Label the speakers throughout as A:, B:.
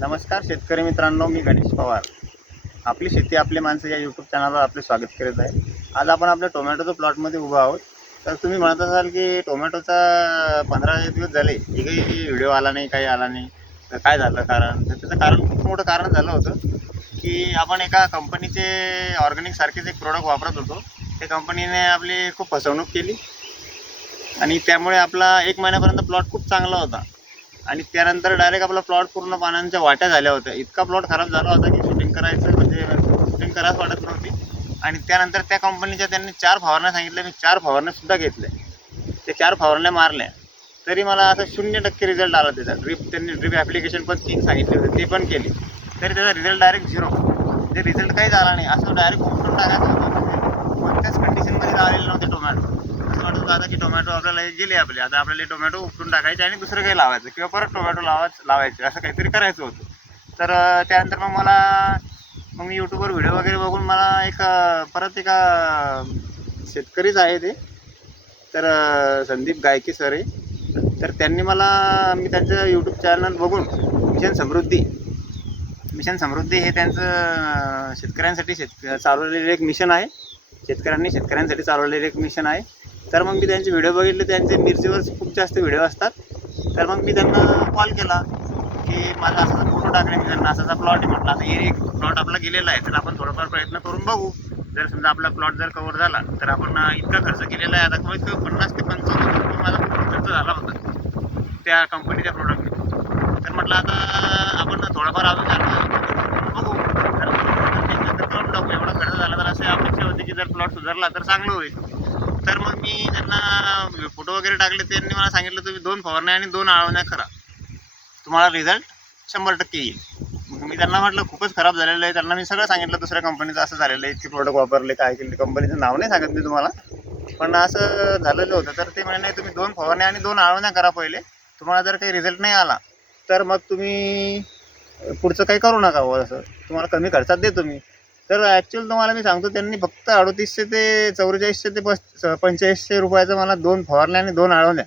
A: नमस्कार शेतकरी मित्रांनो मी गणेश पवार. आपली शेती आपली माणसं या यूट्यूब चॅनलवर आपले स्वागत करीत आहे. आज आपण आपल्या टोमॅटोच्या प्लॉटमध्ये उभा आहोत. तर तुम्ही म्हणत असाल की टोमॅटोचा पंधरा दिवस झाले एकही व्हिडिओ आला नाही काही आला नाही. तर काय झालं कारण? तर त्याचं कारण खूप मोठं कारण झालं होतं की आपण एका कंपनीचे ऑर्गॅनिकसारखेच एक प्रोडक्ट वापरत होतो. त्या कंपनीने आपली खूप फसवणूक केली. आणि त्यामुळे आपला एक महिन्यापर्यंत प्लॉट खूप चांगला होता. आणि त्यानंतर डायरेक्ट आपला प्लॉट पूर्ण पानांच्या वाट्या झाल्या होत्या. इतका प्लॉट खराब झाला होता की शूटिंग करायचं म्हणजे शूटिंग करायच वाटत नव्हती. आणि त्यानंतर त्या कंपनीच्या त्यांनी चार फवारण्या सांगितल्या. मी चार फवारण्यासुद्धा घेतल्या. ते चार फवारण्या मारल्या. तरी मला असं शून्य टक्के रिझल्ट आला त्याचा. ड्रिप त्यांनी ड्रिप ॲप्लिकेशन पण तीन सांगितले होते. ते पण केली. तरी त्याचा रिझल्ट डायरेक्ट झिरो ते रिझल्ट काहीच आला नाही. असं डायरेक्ट उमटून टाकायचं होतं. कोणत्याच कंडिशनमध्ये आलेलं नव्हते टोमॅटो टोमॅटो आता की टोमॅटो आपल्याला गेले आपले. आता आपल्याला टोमॅटो उपटून टाकायचे आणि दुसरं काही लावायचं. किंवा परत टोमॅटो लावायचं लावायचे. असं काहीतरी करायचं होतं. तर त्यानंतर मग मला मग मी यूट्यूबवर व्हिडिओ वगैरे बघून मला एक परत एका शेतकरीच आहे ते. तर संदीप गायके सर आहे. तर त्यांनी मला मी त्यांचं यूट्यूब चॅनल बघून मिशन समृद्धी मिशन समृद्धी हे त्यांचं शेतकऱ्यांसाठी शेत चालवलेलं एक मिशन आहे. शेतकऱ्यांनी शेतकऱ्यांसाठी चालवलेलं एक मिशन आहे. तर मग मी त्यांचे व्हिडिओ बघितले. त्यांचे मिरचीवर खूप जास्त व्हिडिओ असतात. तर मग मी त्यांना कॉल केला की माझा असा फोटो टाकले मी त्यांना. असाचा प्लॉट आहे म्हटलं. आता हे एक प्लॉट आपला गेलेला आहे. तर आपण थोडाफार प्रयत्न करून बघू. जर समजा आपला प्लॉट जर कव्हर झाला तर आपण इतका खर्च केलेला आहे. आता कमीत कमी पन्नास ते पंचावन्न रुपये माझा खर्च झाला होता त्या कंपनीच्या प्रोडक्टने तर म्हटलं आता आपण थोडंफार अजून बघू. तर करून टाकू. एवढा खर्च झाला तर असे अपेक्षा होती की जर प्लॉट सुधारला तर चांगलं होईल. तर मग मी त्यांना म्हणजे फोटो वगैरे टाकले त्यांनी मला सांगितलं तुम्ही दोन फवारण्या आणि दोन आळवण्या करा. तुम्हाला रिझल्ट शंभर टक्के येईल. मग मी त्यांना म्हटलं खूपच खराब झालेलं आहे. त्यांना मी सगळं सांगितलं दुसऱ्या कंपनीचं असं झालेलं आहे इतके प्रोडक्ट वापरले काय केले कंपनीचं नाव नाही सांगत मी तुम्हाला. पण असं झालेलं होतं तर ते म्हणे नाही तुम्ही दोन फवारण्या आणि दोन आळवण्या करा पहिले. तुम्हाला जर काही रिझल्ट नाही आला तर मग तुम्ही पुढचं काही करू नका असं. तुम्हाला कमी खर्चात देतो मी. तर ॲक्च्युअल तुम्हाला मी सांगतो त्यांनी फक्त अडतीसशे ते चौवेचाळीसशे ते पस पंचेचाळीसशे रुपयाचं मला दोन फवारण्या आणि दोन आळवल्या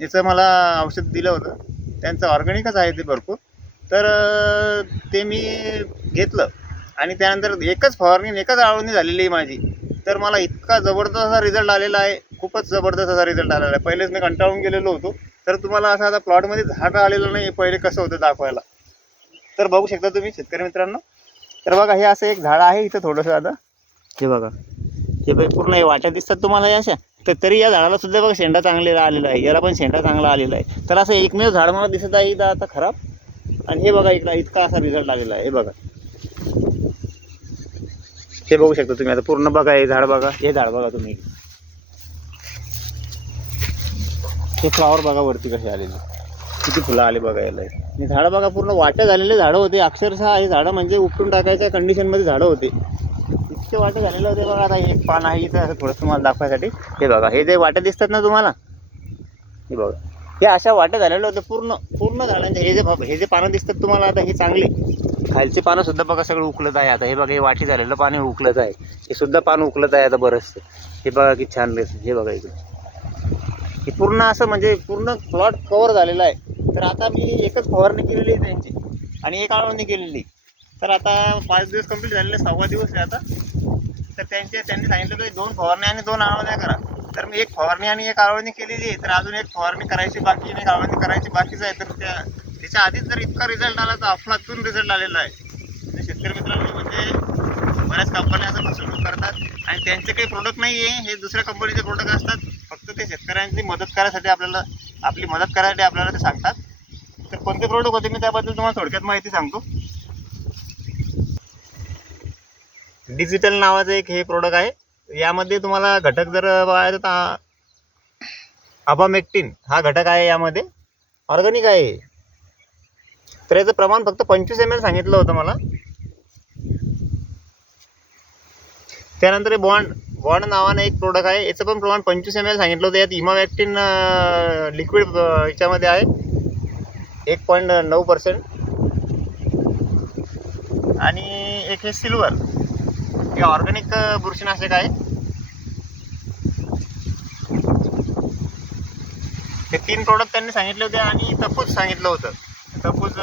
A: याचं मला औषध दिलं होतं. त्यांचं ऑर्गॅनिकच आहे ते भरपूर. तर ते मी घेतलं. आणि त्यानंतर एकच फवारणी आणि एकच आळवणी झालेली आहे माझी. तर मला इतका जबरदस्त असा रिझल्ट आलेला आहे. खूपच जबरदस्त असा रिझल्ट आलेला आहे. पहिलेच मी कंटाळून गेलेलो होतो. तर तुम्हाला असं आता प्लॉटमध्ये झाडं आलेलं नाही. पहिले कसं होतं दाखवायला. तर बघू शकता तुम्ही शेतकरी मित्रांनो. तर बघा हे असं एक झाड आहे इथं थोडंसं आता. हे बघा. हे बघ पूर्ण हे वाट्या दिसतात तुम्हाला या अशा? तर तरी या झाडाला सुद्धा बघा शेंडा चांगलेला आलेला आहे. याला पण शेंडा चांगला आलेला आहे. तर असं एकमेव झाड मला दिसत आहे इथं आता खराब. आणि हे बघा इकडं इतका असा रिझल्ट आलेला आहे. हे बघा. हे बघू शकता तुम्ही आता. पूर्ण बघा हे झाड बघा. हे झाड बघा तुम्ही. हे फ्लॉवर बघा वरती कसे आलेले. किती फुलं आले बघायला? झाडं बघा पूर्ण वाट्या झालेले झाडं होते. अक्षरशः हे झाडं म्हणजे उपटून टाकायच्या कंडिशनमध्ये झाडं होते. इतके वाटे झालेले होते बघा आता. एक पान आहे इथं असं थोडंसं तुम्हाला दाखवायसाठी. हे बघा हे जे वाट्या दिसतात ना तुम्हाला? हे बघा. हे अशा वाट्या झालेल्या होत्या पूर्ण पूर्ण झाडांचे. हे जे हे जे पानं दिसतात तुम्हाला आता हे चांगले. खालचे पानं सुद्धा बघा सगळं उकलत आहे. आता हे बघा हे वाटी झालेलं पाणी उकलत आहे. हे सुद्धा पान उकलत आहे आता बरंचसं. हे बघा की छान दिसतं. हे बघा इकडे. हे पूर्ण असं म्हणजे पूर्ण प्लॉट कवर झालेला आहे. तर आता मी एकच फवारणी केलेली आहे त्यांची. आणि एक आळवणी केलेली. तर आता पाच दिवस कंप्लीट झालेले सव्वा दिवस आहे आता. तर त्यांचे त्यांनी सांगितलं की दोन फवारणी आणि दोन आळवण्या करा. तर मी एक फवारणी आणि एक आळवणी केलेली आहे. तर अजून एक फवारणी करायची बाकी आणि एक आळवणी करायची बाकीच आहे. तर त्या त्याच्या आधीच जर इतका रिझल्ट आला तर अफलातून रिझल्ट आलेला आहे. तर शेतकरी मित्रांनो म्हणजे बऱ्याच कंपन्या असं फसवणूक करतात. आणि त्यांचे काही प्रोडक्ट नाही आहे. हे दुसऱ्या कंपनीचे प्रोडक्ट असतात. फक्त ते शेतकऱ्यांची मदत करायसाठी आपल्याला आपली मदत करायसाठी आपल्याला ते सांगतात. कोणते प्रोडक्ट होते मी त्याबद्दल तुम्हाला थोडक्यात माहिती सांगतो. डिजिटल नावाचं एक हे प्रोडक्ट आहे. यामध्ये तुम्हाला घटक जर बघायचं तर अबामेक्टिन हा घटक आहे यामध्ये. ऑर्गॅनिक आहे. तर याचं प्रमाण फक्त पंचवीस एम एल सांगितलं होतं मला. त्यानंतर बॉन्ड बॉन्ड नावानं एक प्रोडक्ट आहे. याचं पण प्रमाण पंचवीस एम एल सांगितलं होतं. यात इमावॅक्टिन लिक्विड याच्यामध्ये आहे. एक पॉईंट नऊ पर्सेंट. आणि एक हे सिल्वर. हे ऑर्गॅनिक बुरशीनाशक आहे. हे तीन प्रोडक्ट त्यांनी सांगितले होते आणि तपूच सांगितलं होतं. तपूज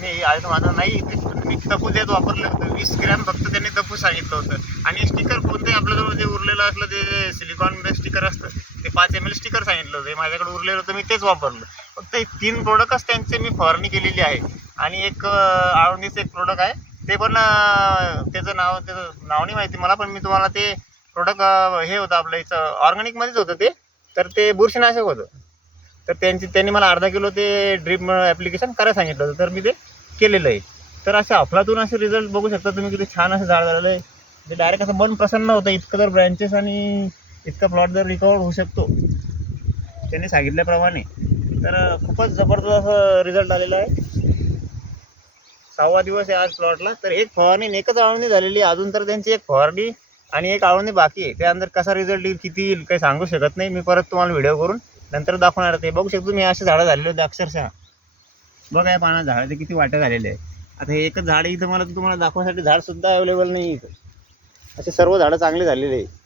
A: मी आज माझं नाही मी तपूज यात वापरलं होतं. वीस ग्रॅम फक्त त्यांनी तपूज सांगितलं होतं. आणि स्टिकर कोणते आपल्याजवळ जे उरलेलं असलं ते सिलिकॉन बेस स्टिकर असतं ते पाच एम एल स्टिकर सांगितलं होतं. माझ्याकडे उरलेलं होतं मी तेच वापरलं. फक्त तीन प्रोडक्टच त्यांचे मी फवारणी केलेली आहे. आणि एक आळंदीचं एक प्रोडक्ट आहे. ते पण त्याचं नाव त्याचं नाव नाही माहिती मला पण मी तुम्हाला ते प्रोडक्ट हे होतं आपलं इथं ऑर्गॅनिकमध्येच होतं ते. तर ते बुरशीनाशक होतं. तर त्यांची त्यांनी मला अर्धा किलो ते ड्रीप ॲप्लिकेशन करायला सांगितलं होतं. तर मी ते केलेलं आहे. तर असे अफलातून असे रिझल्ट बघू शकता तुम्ही किती छान असं झाड झालेलं आहे. ते डायरेक्ट असं मन प्रसन्न होतं. इतकं जर ब्रँचेस आणि इतका प्लॉट जर रिकवर होऊ शकतो. त्यांनी सांगितल्याप्रमाणे. तर खूपच जबरदस्त असं रिझल्ट आलेला आहे. सहावा दिवस आहे आज प्लॉटला तर एक फवारणी एकच आळवणी झालेली आहे. अजून तर त्यांची एक फवारणी आणि एक आळवणी बाकी आहे. त्यानंतर कसा रिझल्ट येईल किती येईल काही सांगू शकत नाही. मी परत तुम्हाला व्हिडिओ करून नंतर दाखवणार ते बघू शकतो मी असे झाडं झालेले होते अक्षरशः. बघा या पाण्यात झाडाचे किती वाटं झालेले आहे आता हे एकच झाड इथं मला तुम्हाला दाखवण्यासाठी झाडसुद्धा अवेलेबल नाही इथं. असे सर्व झाडं चांगले झालेली आहे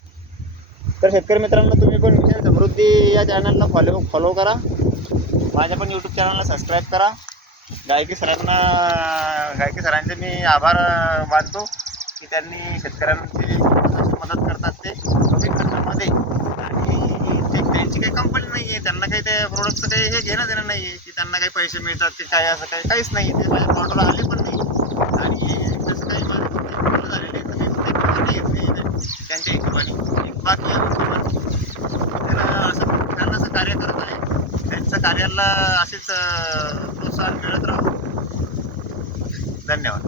A: तर शेतकरी मित्रांनो तुम्ही पण विचार समृद्धी या चॅनलला फॉलो फॉलो करा. माझ्या पण यूट्यूब चॅनलला सबस्क्राईब करा. गायकी सरांना गायकी सरांचे मी आभार मानतो की त्यांनी शेतकऱ्यांची मदत करतात ते. कमी खर्चामध्ये. आणि ते त्यांची काही कंपनी नाही आहे त्यांना काही त्या प्रोडक्टचं काही हे घेणं देणं नाही आहे की त्यांना काही पैसे मिळतात की काय असं काही काहीच नाही ते माझ्या प्लॉटला आले पण नाही. आणि तसं काही झालेले आहे. त्यांच्या हिशोबाने एक बाकी आहे हिशोबाने त्याला असं छान असं कार्य करत आहे त्यांचं असेच प्रोत्साहन मिळत राहू धन्यवाद.